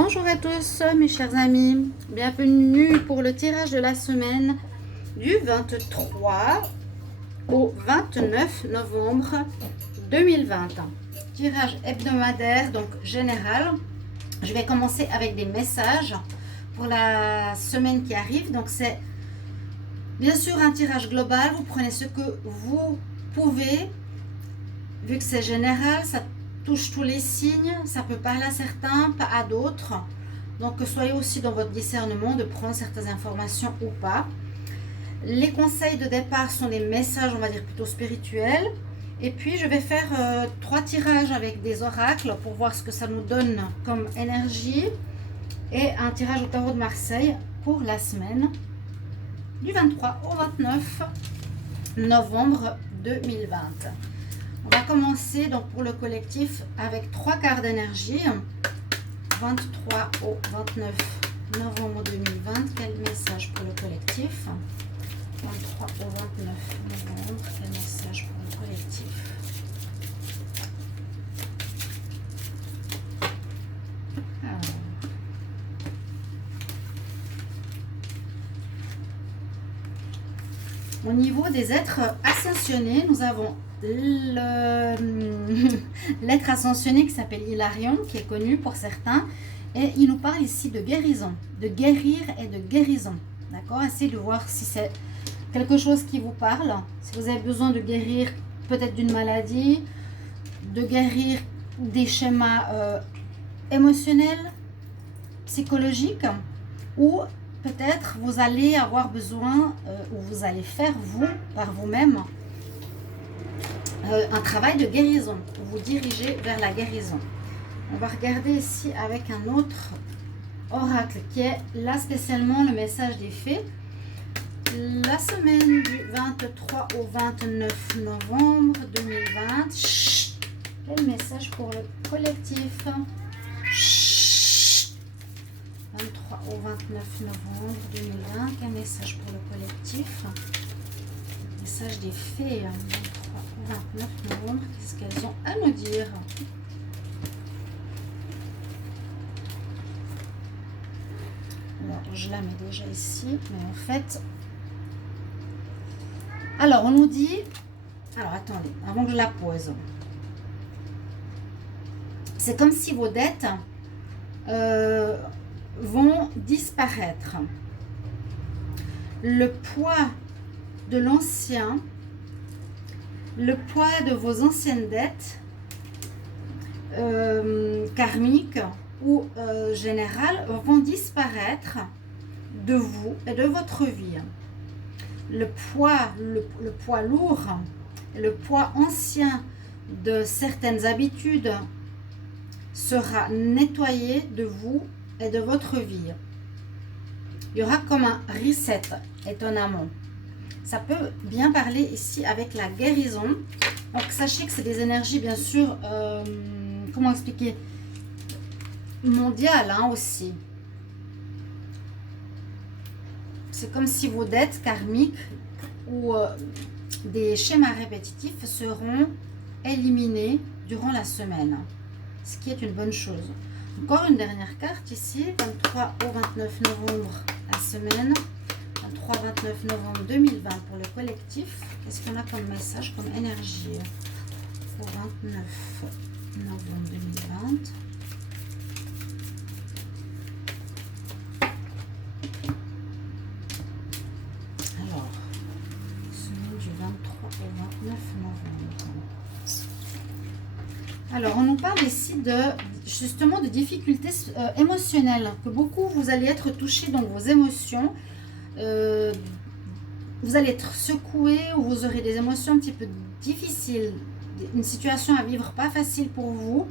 Bonjour à tous mes chers amis, bienvenue pour le tirage de la semaine du 23 au 29 novembre 2020. Tirage hebdomadaire, donc général. Je vais commencer avec des messages pour la semaine qui arrive. Donc c'est bien sûr un tirage global, vous prenez ce que vous pouvez. Vu que c'est général, ça touche tous les signes, ça peut parler à certains, pas à d'autres. Donc soyez aussi dans votre discernement de prendre certaines informations ou pas. Les conseils de départ sont des messages, on va dire plutôt spirituels. Et puis je vais faire 3 tirages avec des oracles pour voir ce que ça nous donne comme énergie. Et un tirage au tarot de Marseille pour la semaine du 23 au 29 novembre 2020. On va commencer donc pour le collectif avec 3 quarts d'énergie. 23 au 29 novembre 2020. Quel message pour le collectif? 23 au 29 novembre. Quel message pour le collectif? Alors. Au niveau des êtres ascensionnés, nous avons l'être ascensionné qui s'appelle Hilarion, qui est connu pour certains, et il nous parle ici de guérison, de guérir et de guérison. D'accord? Essayez de voir si c'est quelque chose qui vous parle, si vous avez besoin de guérir peut-être d'une maladie, de guérir des schémas émotionnels, psychologiques, ou peut-être vous allez avoir besoin, ou vous allez faire vous, par vous-même, un travail de guérison, vous dirigez vers la guérison. On va regarder ici avec un autre oracle qui est là spécialement le message des fées. La semaine du 23 au 29 novembre 2020. Chut, quel message pour le collectif? Chut, 23 au 29 novembre 2020. Quel message pour le collectif? Message des fées. 29 novembre, qu'est-ce qu'elles ont à nous dire? Alors, je la mets déjà ici, mais en fait... Alors, on nous dit... Alors, attendez, avant que je la pose. C'est comme si vos dettes vont disparaître. Le poids de l'ancien... Le poids de vos anciennes dettes karmiques ou générales vont disparaître de vous et de votre vie. Le poids lourd, le poids ancien de certaines habitudes sera nettoyé de vous et de votre vie. Il y aura comme un reset, étonnamment. Ça peut bien parler ici avec la guérison. Donc, sachez que c'est des énergies, bien sûr, comment expliquer, mondiales hein, aussi. C'est comme si vos dettes karmiques ou des schémas répétitifs seront éliminés durant la semaine. Ce qui est une bonne chose. Encore une dernière carte ici, 23 au 29 novembre la semaine. 23-29 novembre 2020 pour le collectif. Qu'est-ce qu'on a comme message, comme énergie pour 29 novembre 2020? Alors, semaine du 23 au 29 novembre. Alors, on nous parle ici de justement de difficultés émotionnelles, que beaucoup vous allez être touchés dans vos émotions. Vous allez être secoué ou vous aurez des émotions un petit peu difficiles, une situation à vivre pas facile pour vous,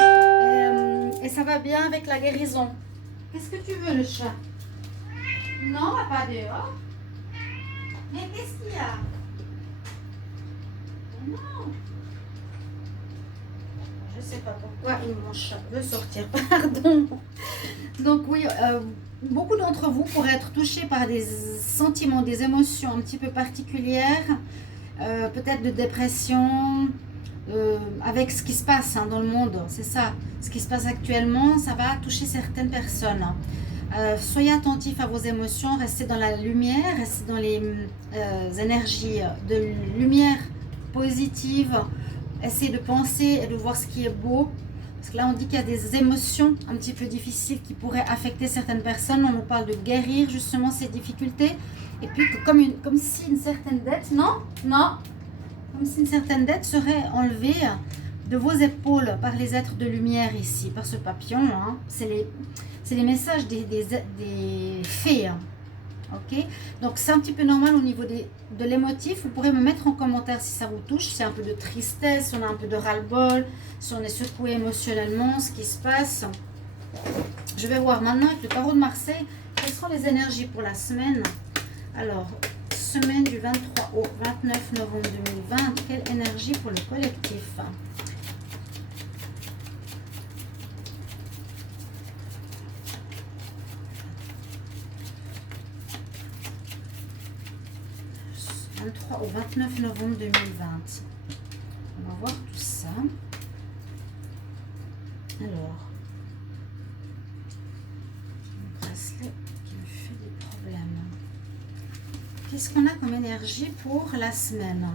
et ça va bien avec la guérison. Qu'est-ce que tu veux, le chat? Non, on va pas dehors. Mais qu'est-ce qu'il y a? Non, je sais pas pourquoi mon chat veut sortir, pardon. Donc oui, beaucoup d'entre vous pourraient être touchés par des sentiments, des émotions un petit peu particulières, peut-être de dépression, avec ce qui se passe dans le monde. C'est ça, ce qui se passe actuellement, ça va toucher certaines personnes. Soyez attentifs à vos émotions, restez dans la lumière, restez dans les énergies de lumière positive. Essayez de penser et de voir ce qui est beau. Parce que là, on dit qu'il y a des émotions un petit peu difficiles qui pourraient affecter certaines personnes. On nous parle de guérir justement ces difficultés. Et puis, comme si une certaine dette, comme si une certaine dette serait enlevée de vos épaules par les êtres de lumière ici, par ce papillon. C'est les messages des fées. Ok, donc c'est un petit peu normal au niveau de l'émotif. Vous pourrez me mettre en commentaire si ça vous touche, si c'est un peu de tristesse, si on a un peu de ras-le-bol, si on est secoué émotionnellement, ce qui se passe. Je vais voir maintenant avec le tarot de Marseille quelles sont les énergies pour la semaine. Alors, semaine du 23 au 29 novembre 2020, quelle énergie pour le collectif? Au 29 novembre 2020. On va voir tout ça. Alors, le bracelet qui me fait des problèmes. Qu'est-ce qu'on a comme énergie pour la semaine?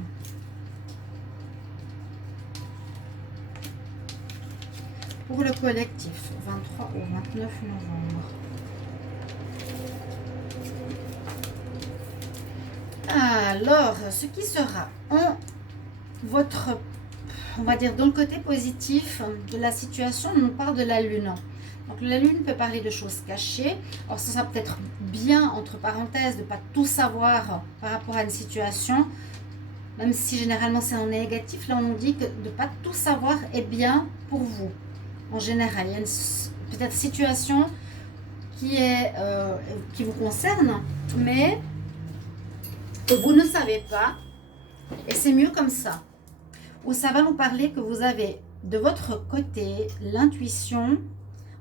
Pour le collectif, 23 au 29 novembre. Alors, ce qui sera en votre, on va dire, dans le côté positif de la situation, on nous parle de la lune. Donc, la lune peut parler de choses cachées. Alors, ça sera peut-être bien, entre parenthèses, de ne pas tout savoir par rapport à une situation, même si généralement c'est en négatif. Là, on nous dit que de ne pas tout savoir est bien pour vous. En général, il y a peut-être situation qui vous concerne, mais que vous ne savez pas, et c'est mieux comme ça. Où ça va nous parler que vous avez de votre côté l'intuition.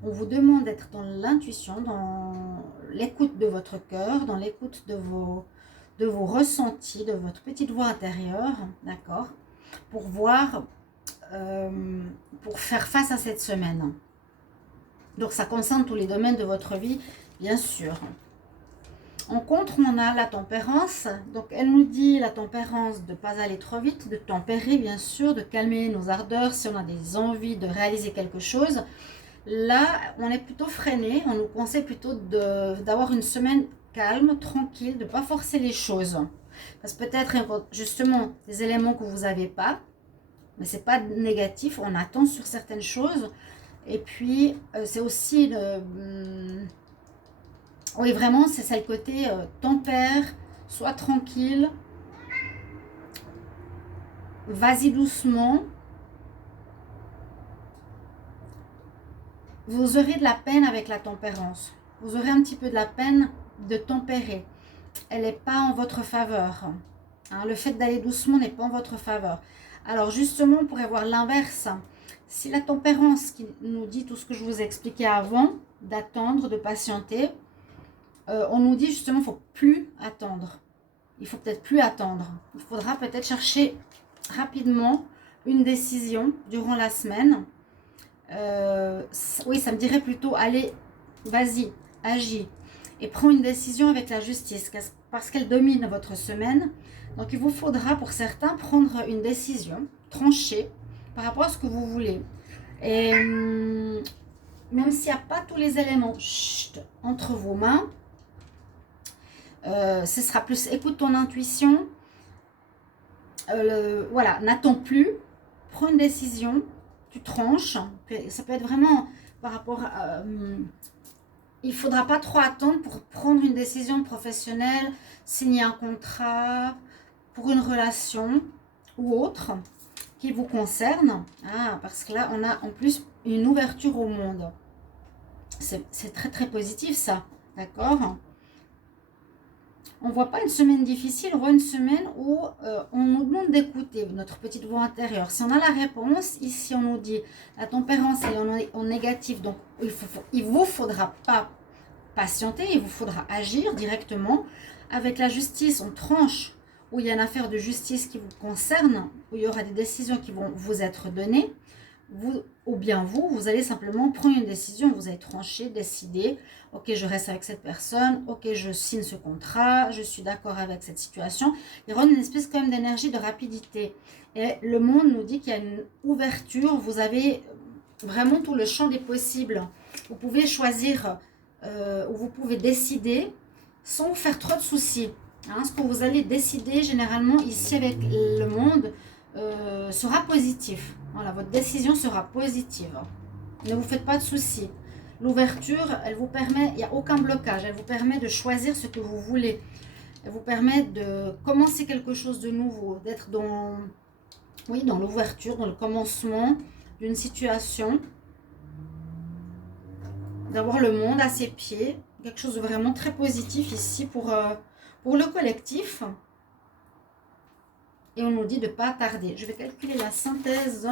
On vous demande d'être dans l'intuition, dans l'écoute de votre cœur, dans l'écoute de vos ressentis, de votre petite voix intérieure, d'accord, pour voir, pour faire face à cette semaine. Donc ça concerne tous les domaines de votre vie, bien sûr. En contre, on a la tempérance. Donc, elle nous dit la tempérance de ne pas aller trop vite, de tempérer, bien sûr, de calmer nos ardeurs si on a des envies de réaliser quelque chose. Là, on est plutôt freiné. On nous conseille plutôt d'avoir une semaine calme, tranquille, de ne pas forcer les choses. Parce que peut-être, justement, des éléments que vous n'avez pas, mais ce n'est pas négatif. On attend sur certaines choses. Et puis, c'est aussi oui, vraiment, c'est le côté tempère, sois tranquille, vas-y doucement. Vous aurez de la peine avec la tempérance. Vous aurez un petit peu de la peine de tempérer. Elle n'est pas en votre faveur. Le fait d'aller doucement n'est pas en votre faveur. Alors justement, on pourrait voir l'inverse. Si la tempérance qui nous dit tout ce que je vous ai expliqué avant, d'attendre, de patienter, on nous dit justement qu'il ne faut plus attendre. Il faut peut-être plus attendre. Il faudra peut-être chercher rapidement une décision durant la semaine. Oui, ça me dirait plutôt, allez, vas-y, agis. Et prends une décision avec la justice, parce qu'elle domine votre semaine. Donc, il vous faudra, pour certains, prendre une décision, trancher, par rapport à ce que vous voulez. Et même s'il n'y a pas tous les éléments entre vos mains, ce sera plus écoute ton intuition. Voilà, n'attends plus, prends une décision, tu tranches. Ça peut être vraiment par rapport à... il ne faudra pas trop attendre pour prendre une décision professionnelle, signer un contrat pour une relation ou autre qui vous concerne. Parce que là, on a en plus une ouverture au monde. C'est très très positif ça, d'accord ? On ne voit pas une semaine difficile, on voit une semaine où on nous demande d'écouter notre petite voix intérieure. Si on a la réponse, ici on nous dit la tempérance est en négatif, donc il vous faudra pas patienter, il vous faudra agir directement. Avec la justice, on tranche où il y a une affaire de justice qui vous concerne, où il y aura des décisions qui vont vous être données, ou bien vous allez simplement prendre une décision, vous allez trancher, décider, ok, je reste avec cette personne, ok, je signe ce contrat, je suis d'accord avec cette situation. Il y aura une espèce quand même d'énergie, de rapidité. Et le monde nous dit qu'il y a une ouverture, vous avez vraiment tout le champ des possibles. Vous pouvez choisir, ou vous pouvez décider sans vous faire trop de soucis. Hein, ce que vous allez décider généralement ici avec le monde sera positif. Voilà, votre décision sera positive. Ne vous faites pas de soucis. L'ouverture, elle vous permet, il n'y a aucun blocage, elle vous permet de choisir ce que vous voulez. Elle vous permet de commencer quelque chose de nouveau, d'être dans, oui, dans l'ouverture, dans le commencement d'une situation, d'avoir le monde à ses pieds, quelque chose de vraiment très positif ici pour le collectif. Et on nous dit de ne pas tarder. Je vais calculer la synthèse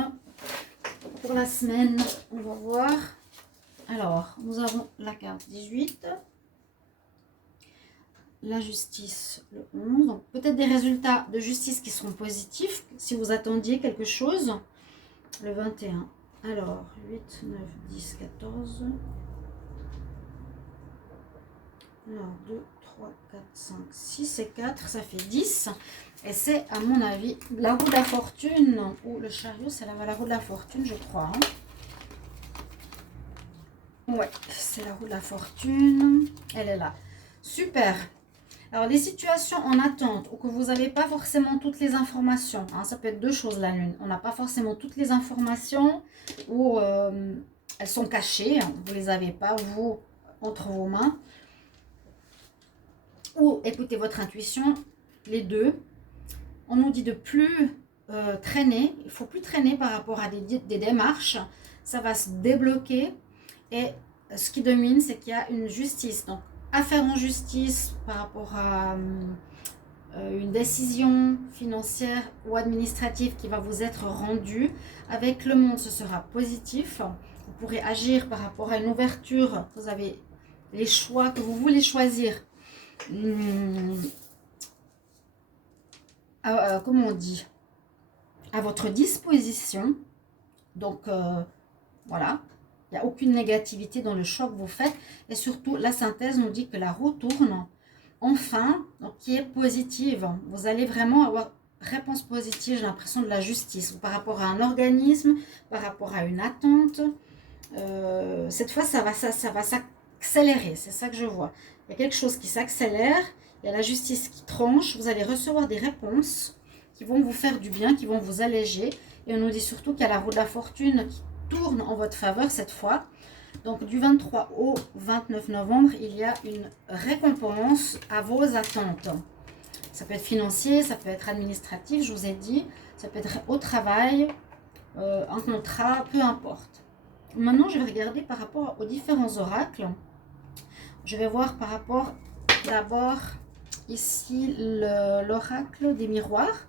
pour la semaine. On va voir. Alors, nous avons la carte 18. La justice, le 11. Donc, peut-être des résultats de justice qui seront positifs. Si vous attendiez quelque chose. Le 21. Alors, 8, 9, 10, 14. Alors, 2, 3, 4, 5, 6 et 4. Ça fait 10. Et c'est, à mon avis, la roue de la fortune, ou le chariot, c'est la roue de la fortune, je crois. Hein. Ouais, c'est la roue de la fortune. Elle est là. Super. Alors, les situations en attente, ou que vous n'avez pas forcément toutes les informations. Hein, ça peut être deux choses, la lune. On n'a pas forcément toutes les informations, ou elles sont cachées. Hein, vous ne les avez pas, vous, entre vos mains. Ou écoutez votre intuition, les deux. On nous dit de plus traîner. Il ne faut plus traîner par rapport à des démarches. Ça va se débloquer. Et ce qui domine, c'est qu'il y a une justice. Donc, affaire en justice par rapport à une décision financière ou administrative qui va vous être rendue. Avec le monde, ce sera positif. Vous pourrez agir par rapport à une ouverture. Vous avez les choix que vous voulez choisir. Comment on dit, à votre disposition. Donc voilà, il n'y a aucune négativité dans le choix que vous faites. Et surtout, la synthèse nous dit que la roue tourne enfin, donc qui est positive. Vous allez vraiment avoir réponse positive, j'ai l'impression, de la justice, ou par rapport à un organisme, par rapport à une attente. Cette fois, ça va s'accélérer, c'est ça que je vois. Il y a quelque chose qui s'accélère. Il y a la justice qui tranche. Vous allez recevoir des réponses qui vont vous faire du bien, qui vont vous alléger. Et on nous dit surtout qu'il y a la roue de la fortune qui tourne en votre faveur cette fois. Donc du 23 au 29 novembre, il y a une récompense à vos attentes. Ça peut être financier, ça peut être administratif, je vous ai dit. Ça peut être au travail, un contrat, peu importe. Maintenant, je vais regarder par rapport aux différents oracles. Je vais voir par rapport d'abord ici l'oracle des miroirs.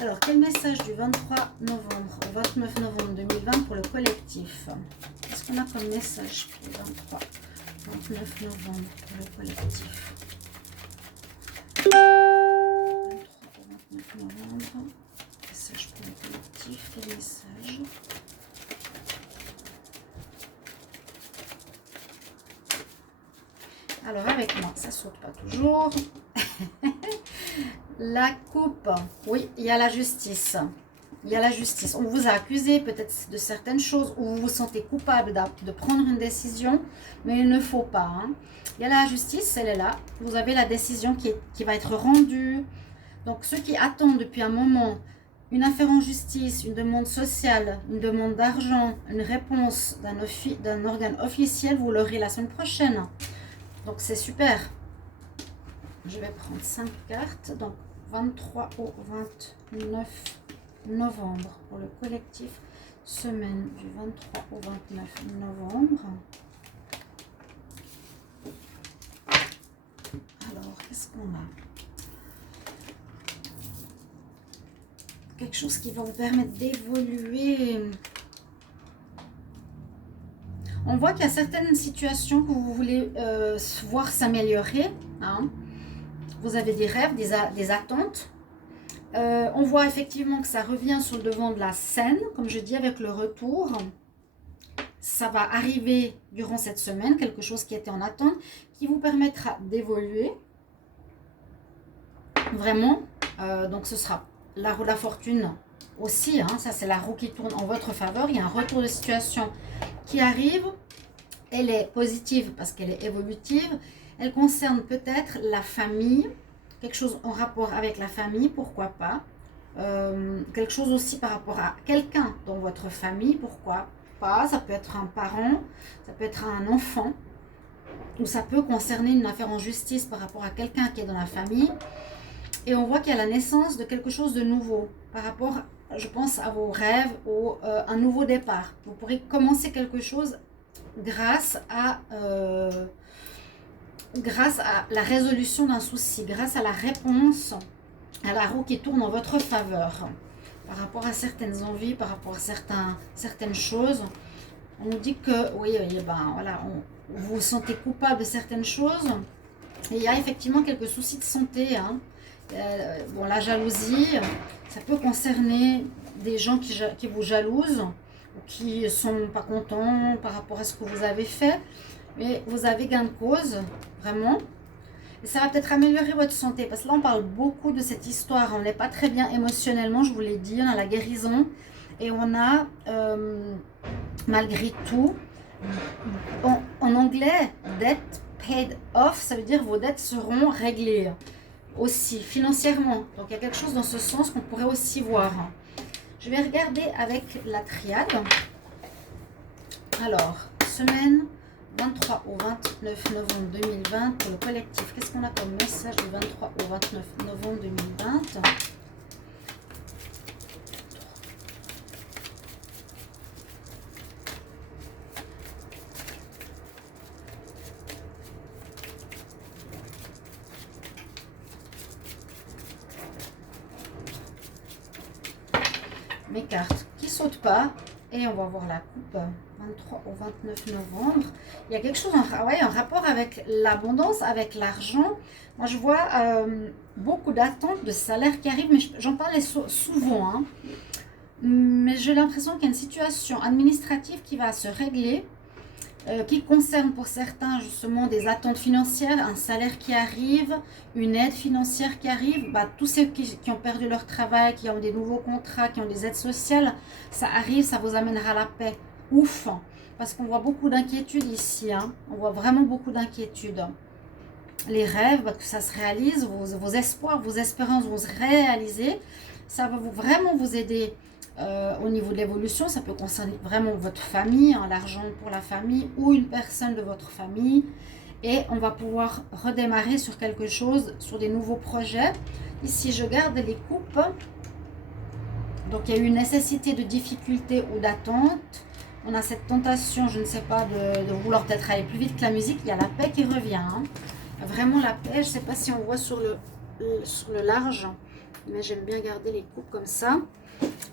Alors, quel message du 23 novembre au 29 novembre 2020 pour le collectif? Qu'est-ce qu'on a comme message pour le 23 29 novembre pour le collectif? 23 au 29 novembre, message pour le collectif, quel message? Alors avec moi, ça saute pas toujours. La coupe, oui, il y a la justice. Il y a la justice. On vous a accusé peut-être de certaines choses, ou vous vous sentez coupable de prendre une décision, mais il ne faut pas. Hein. Il y a la justice, elle est là. Vous avez la décision qui va être rendue. Donc ceux qui attendent depuis un moment une affaire en justice, une demande sociale, une demande d'argent, une réponse d'un organe officiel, vous l'aurez la semaine prochaine. Donc c'est super. Je vais prendre 5 cartes. Donc 23 au 29 novembre pour le collectif. Semaine du 23 au 29 novembre. Alors, qu'est-ce qu'on a? Quelque chose qui va vous permettre d'évoluer. On voit qu'il y a certaines situations que vous voulez voir s'améliorer. Hein. Vous avez des rêves, des attentes. On voit effectivement que ça revient sur le devant de la scène, comme je dis, avec le retour. Ça va arriver durant cette semaine, quelque chose qui était en attente, qui vous permettra d'évoluer. Vraiment, donc ce sera la roue de la fortune aussi, hein, ça c'est la roue qui tourne en votre faveur. Il y a un retour de situation qui arrive. Elle est positive parce qu'elle est évolutive. Elle concerne peut-être la famille, quelque chose en rapport avec la famille, pourquoi pas. Quelque chose aussi par rapport à quelqu'un dans votre famille, pourquoi pas. Ça peut être un parent, ça peut être un enfant, ou ça peut concerner une affaire en justice par rapport à quelqu'un qui est dans la famille. Et on voit qu'il y a la naissance de quelque chose de nouveau par rapport, je pense, à vos rêves ou un nouveau départ. Vous pourrez commencer quelque chose grâce à la résolution d'un souci, grâce à la réponse à la roue qui tourne en votre faveur par rapport à certaines envies, par rapport à certaines choses. On nous dit que, oui, ben voilà, vous vous sentez coupable de certaines choses. Et il y a effectivement quelques soucis de santé, hein. Bon, la jalousie, ça peut concerner des gens qui vous jalousent, ou qui ne sont pas contents par rapport à ce que vous avez fait. Mais vous avez gain de cause, vraiment. Et ça va peut-être améliorer votre santé. Parce que là, on parle beaucoup de cette histoire. On n'est pas très bien émotionnellement, je vous l'ai dit. On a la guérison. Et on a, malgré tout, en anglais, debt paid off. Ça veut dire vos dettes seront réglées. Aussi, financièrement. Donc, il y a quelque chose dans ce sens qu'on pourrait aussi voir. Je vais regarder avec la triade. Alors, semaine 23 au 29 novembre 2020 pour le collectif. Qu'est-ce qu'on a comme message du 23 au 29 novembre 2020? Mes cartes qui ne sautent pas. Et on va voir la coupe 23 au 29 novembre. Il y a quelque chose en rapport avec l'abondance, avec l'argent. Moi, je vois beaucoup d'attentes de salaire qui arrivent, mais j'en parlais souvent. Hein. Mais j'ai l'impression qu'il y a une situation administrative qui va se régler, qui concerne pour certains justement des attentes financières, un salaire qui arrive, une aide financière qui arrive. Bah, tous ceux qui ont perdu leur travail, qui ont des nouveaux contrats, qui ont des aides sociales, ça arrive, ça vous amènera la paix. Ouf, parce qu'on voit beaucoup d'inquiétudes ici, hein. On voit vraiment beaucoup d'inquiétudes. Les rêves, bah, que ça se réalise, vos espoirs, vos espérances vont se réaliser. Ça va vraiment vous aider. Au niveau de l'évolution, ça peut concerner vraiment votre famille, hein, l'argent pour la famille ou une personne de votre famille. Et on va pouvoir redémarrer sur quelque chose, sur des nouveaux projets. Ici, je garde les coupes. Donc, il y a eu une nécessité de difficulté ou d'attente. On a cette tentation, je ne sais pas, de vouloir peut-être aller plus vite que la musique. Il y a la paix qui revient. Hein. Vraiment la paix. Je ne sais pas si on voit sur le large, mais j'aime bien garder les coupes comme ça.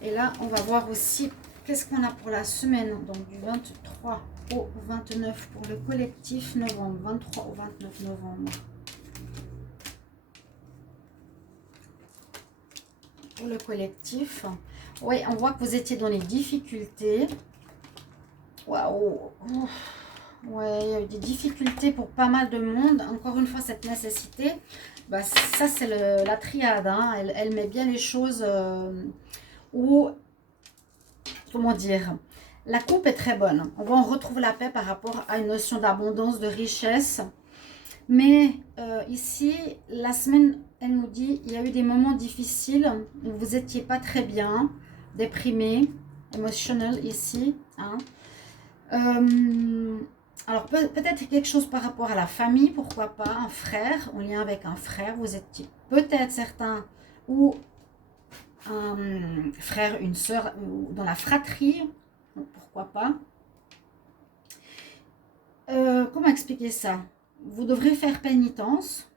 Et là, on va voir aussi qu'est-ce qu'on a pour la semaine. Donc, du 23 au 29 pour le collectif novembre. 23 au 29 novembre. Pour le collectif. Oui, on voit que vous étiez dans les difficultés. Waouh! Ouais, il y a eu des difficultés pour pas mal de monde. Encore une fois, cette nécessité. Bah, ça, c'est la triade. Hein. Elle met bien les choses... Ou, comment dire, la coupe est très bonne. On retrouve la paix par rapport à une notion d'abondance, de richesse. Mais ici, la semaine, elle nous dit, il y a eu des moments difficiles où vous n'étiez pas très bien, déprimé, émotionnel ici. Hein. Alors, peut-être quelque chose par rapport à la famille, pourquoi pas, un frère, en lien avec un frère. Vous étiez peut-être certains ou... un frère, une sœur, dans la fratrie, pourquoi pas. Comment expliquer ça? Vous devrez faire pénitence.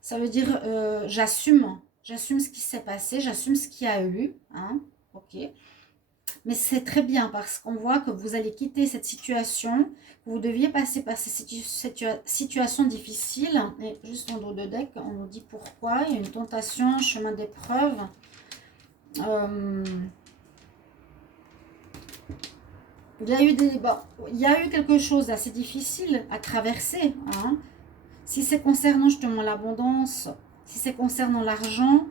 Ça veut dire j'assume ce qui s'est passé, j'assume ce qu'il y a eu. Hein, ok. Mais c'est très bien parce qu'on voit que vous allez quitter cette situation, que vous deviez passer par cette situation difficile. Et juste en dos de deck, on nous dit pourquoi. Il y a une tentation, un chemin d'épreuve. Il y a eu quelque chose d'assez difficile à traverser. Hein. Si c'est concernant justement l'abondance, si c'est concernant l'argent,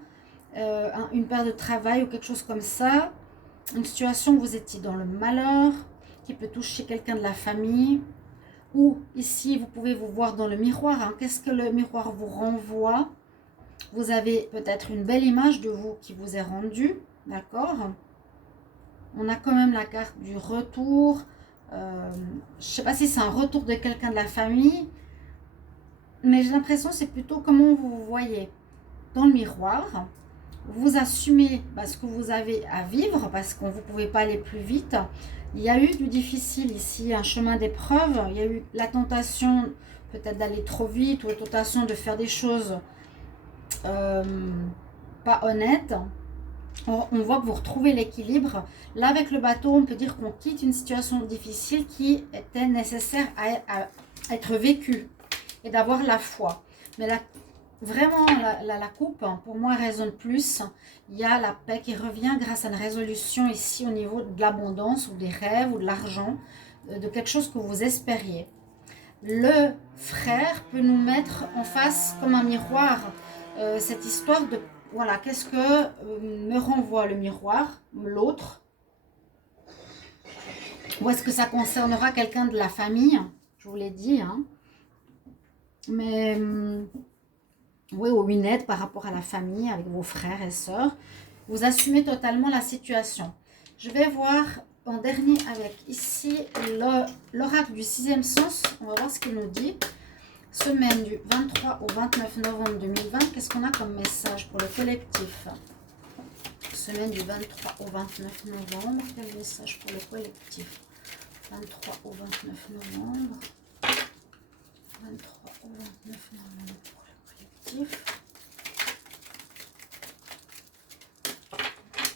une perte de travail ou quelque chose comme ça, une situation où vous étiez dans le malheur, qui peut toucher quelqu'un de la famille, ou ici vous pouvez vous voir dans le miroir. Hein. Qu'est-ce que le miroir vous renvoie? Vous avez peut-être une belle image de vous qui vous est rendue, d'accord? On a quand même la carte du retour. Je ne sais pas si c'est un retour de quelqu'un de la famille, mais j'ai l'impression que c'est plutôt comment vous vous voyez dans le miroir. Vous assumez ce que vous avez à vivre parce que vous ne pouvez pas aller plus vite. Il y a eu du difficile ici, un chemin d'épreuve. Il y a eu la tentation peut-être d'aller trop vite ou la tentation de faire des choses pas honnêtes. On voit que vous retrouvez l'équilibre. Là, avec le bateau, on peut dire qu'on quitte une situation difficile qui était nécessaire à être vécue et d'avoir la foi. Mais vraiment, la coupe, pour moi, résonne plus. Il y a la paix qui revient grâce à une résolution ici au niveau de l'abondance ou des rêves ou de l'argent, de quelque chose que vous espériez. Le frère peut nous mettre en face comme un miroir cette histoire de voilà, qu'est-ce que me renvoie le miroir, l'autre? Ou est-ce que ça concernera quelqu'un de la famille? Je vous l'ai dit, hein. Mais oui, ou une aide par rapport à la famille, avec vos frères et sœurs. Vous assumez totalement la situation. Je vais voir en dernier avec ici l'oracle du 6e sens. On va voir ce qu'il nous dit. Semaine du 23 au 29 novembre 2020, qu'est-ce qu'on a comme message pour le collectif? Semaine du 23 au 29 novembre, quel message pour le collectif? 23 au 29 novembre. 23 au 29 novembre pour le collectif.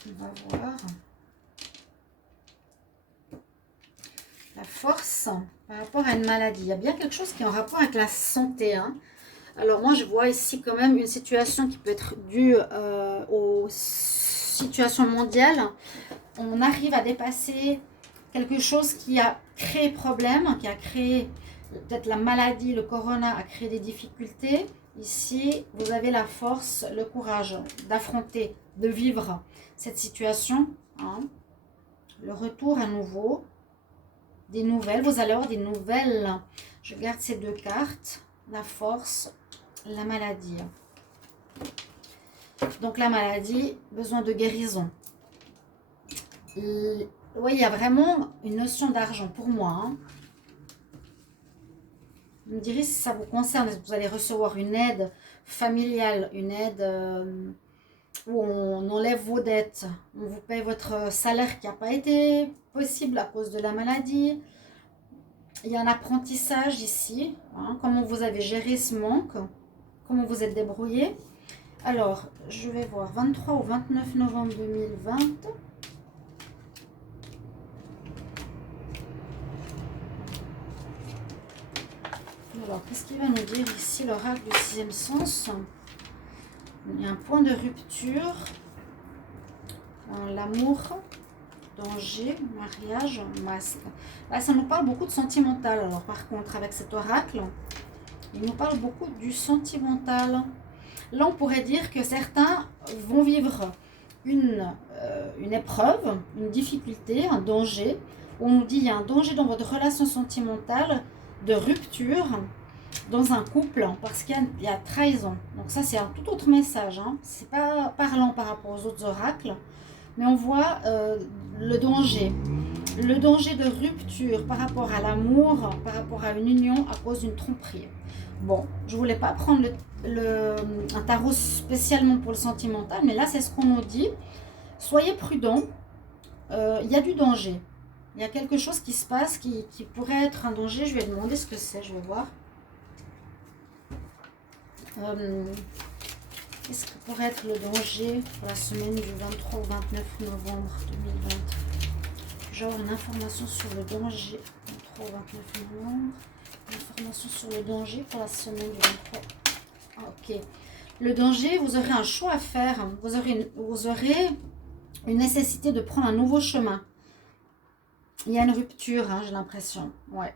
On va voir. La force par rapport à une maladie. Il y a bien quelque chose qui est en rapport avec la santé. Hein. Alors moi, je vois ici quand même une situation qui peut être due aux situations mondiales. On arrive à dépasser quelque chose qui a créé problème, qui a créé peut-être la maladie, le corona a créé des difficultés. Ici, vous avez la force, le courage d'affronter, de vivre cette situation. Hein. Le retour à nouveau. Des nouvelles, vous allez avoir des nouvelles. Je garde ces deux cartes, la force, la maladie. Donc la maladie, besoin de guérison. Oui, il y a vraiment une notion d'argent pour moi. Hein. Vous me direz si ça vous concerne, est-ce que vous allez recevoir une aide familiale, une aide où on enlève vos dettes, on vous paye votre salaire qui n'a pas été possible à cause de la maladie. Il y a un apprentissage ici, hein, comment vous avez géré ce manque, comment vous êtes débrouillé. Alors, je vais voir 23 au 29 novembre 2020. Alors, qu'est-ce qu'il va nous dire ici, l'oracle du 6e sens? Il y a un point de rupture, l'amour, danger, mariage, masque. Là, ça nous parle beaucoup de sentimental. Alors, par contre, avec cet oracle, il nous parle beaucoup du sentimental. Là, on pourrait dire que certains vont vivre une épreuve, une difficulté, un danger. On nous dit qu'il y a un danger dans votre relation sentimentale de rupture dans un couple parce qu'il y a trahison. Donc ça, c'est un tout autre message. Hein. C'est pas parlant par rapport aux autres oracles, mais on voit le danger de rupture par rapport à l'amour, par rapport à une union à cause d'une tromperie. Bon, je voulais pas prendre un tarot spécialement pour le sentimental, mais là, c'est ce qu'on nous dit. Soyez prudents, il y a du danger. Il y a quelque chose qui se passe qui pourrait être un danger. Je vais demander ce que c'est, je vais voir. Qu'est-ce que pourrait être le danger pour la semaine du 23 au 29 novembre 2020? je vais avoir une information sur le danger. 23 au 29 novembre. Une information sur le danger pour la semaine du 23. Ok. Le danger, vous aurez un choix à faire. Vous aurez une nécessité de prendre un nouveau chemin. Il y a une rupture, hein, j'ai l'impression. Ouais.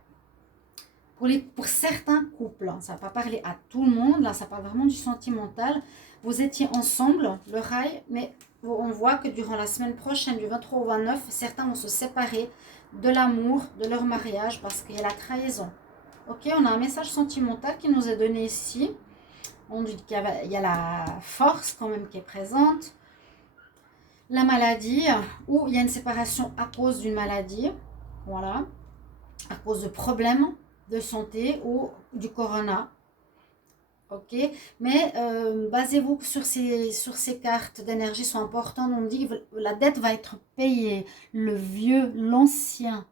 Pour certains couples, hein, ça ne va pas parler à tout le monde, là ça parle vraiment du sentimental. Vous étiez ensemble, le rail, mais on voit que durant la semaine prochaine, du 23 au 29, certains vont se séparer de l'amour, de leur mariage, parce qu'il y a la trahison. Ok, on a un message sentimental qui nous est donné ici. On dit qu'il y a la force quand même qui est présente. La maladie, ou il y a une séparation à cause d'une maladie, voilà, à cause de problèmes de santé ou du corona. Ok, mais basez-vous sur ces cartes d'énergie sont importantes. On dit que la dette va être payée, l'ancien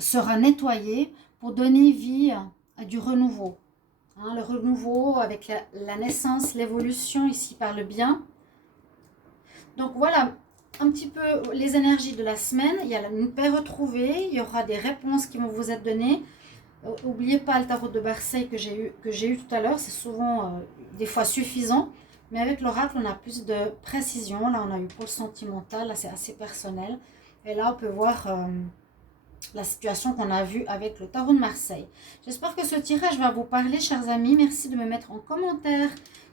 sera nettoyé pour donner vie à du renouveau. Hein, le renouveau avec la naissance, l'évolution ici par le bien. Donc voilà un petit peu les énergies de la semaine. Il y a une paix retrouvée, il y aura des réponses qui vont vous être données. N'oubliez pas le tarot de Marseille que j'ai eu tout à l'heure, c'est souvent des fois suffisant. Mais avec l'oracle, on a plus de précision. Là, on a eu pour le sentimental, là c'est assez personnel. Et là, on peut voir la situation qu'on a vue avec le tarot de Marseille. J'espère que ce tirage va vous parler, chers amis. Merci de me mettre en commentaire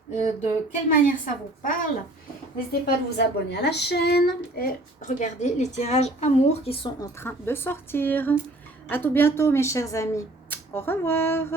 de quelle manière ça vous parle. N'hésitez pas à vous abonner à la chaîne et regardez les tirages amour qui sont en train de sortir. À tout bientôt mes chers amis. Au revoir.